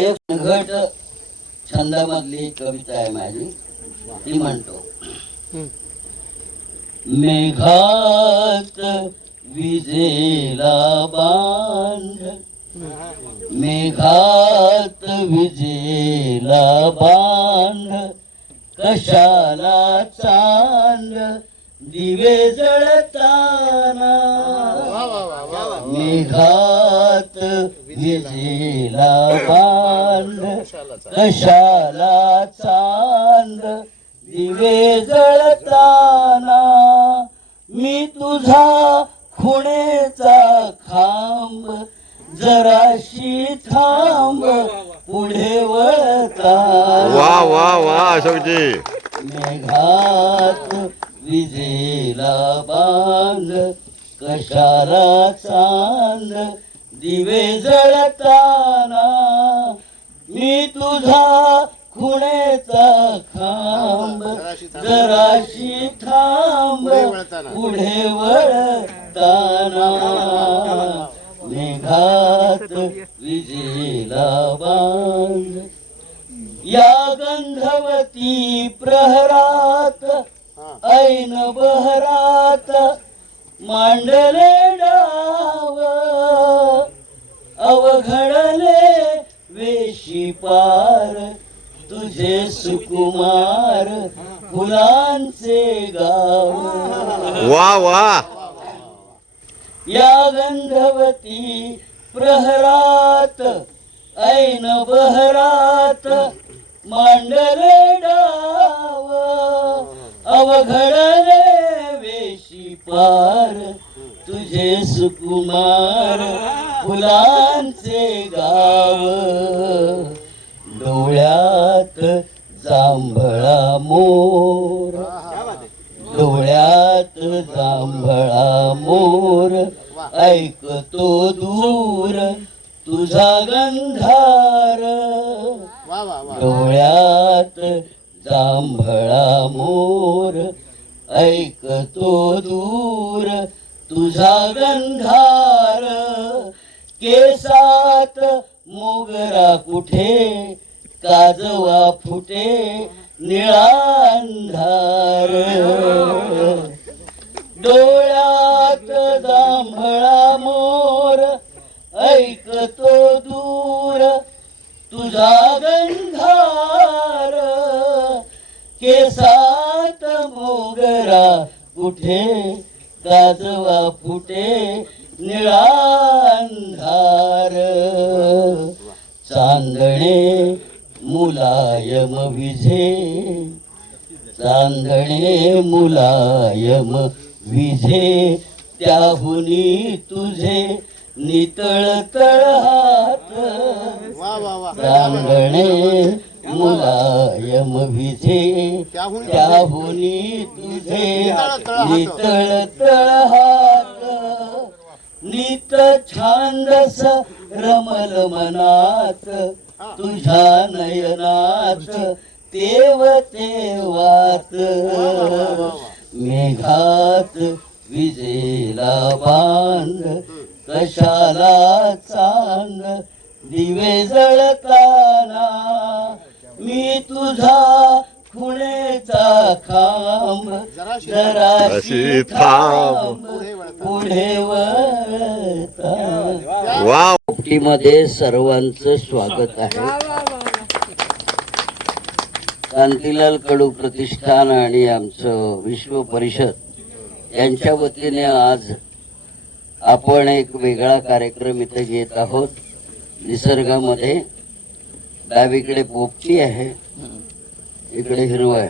गायक घट छंदामधली कविता आहे माझी, ती म्हणतो. मेघात विजेला बांध, मेघात विजेला बांध, कशाला चांद दिवे जळताना. मेघात विजेला बांध, कशाला चांद दिवे जळताना. मी तुझा खुणेचा खांब, जराशी थांब पुढे वळताना. वाह वाह वाह अशोकजी. मेघात विजेला बांध, कशाला चांद दिवे जळताना. मी तुझा खुणेचा खांब, जराशी थांब पुढे वळताना. मेघात विजेला बांध, या गंधवती प्रहरात ऐन बहरात मांडले डाव. अवघडले वेशी पार, तुझे सुकुमार फुलांचे गाव. वाह वाह. या गंधवती प्रहरात ऐन बहरात मांडले डाव. अवघडले वेशी पार, तुझे सुकुमार फुलांचे गाव. डोळ्यात जांभळा मोर, डोळ्यात जांभळा मोर, ऐकतो दूर तुझा गंधार. डोळ्यात जांभळा मोर, ऐकतो दूर तुझा गंधार. केसात मोगरा कुठे, काजवा फुटे निळा अंधार. डोळ्यात जांभळा मोर, ऐकतो दूर तुझा गंधार. केसात मोगरा कुठे, काजवा फुटे निळा अंधार. चांदणे मुलायम विझे, चांदणे मुलायम विझे, त्याहुनी तुझे नितळ तळहात. चांदणे मुलायम विझे, त्याहुनी तुझे नितळ तळहात. नित छांदस रमल मनात, तुझ्या नयनात तेव तेवात. मेघात विजेला बांध, कशाला चांद दिवे जळताना. मी तुझा खुणेचा खांब, जराशी थांब पुढे वळताना. वाह. मध्ये सर्वांचं स्वागत आहे. कांतीलाल कडू प्रतिष्ठान आणि आमचं विश्व परिषद यांच्या वतीने आज आपण एक वेगळा कार्यक्रम इथे घेत आहोत. निसर्गामध्ये डावीकडे पोपटी आहे, इकडे हिरवं आहे.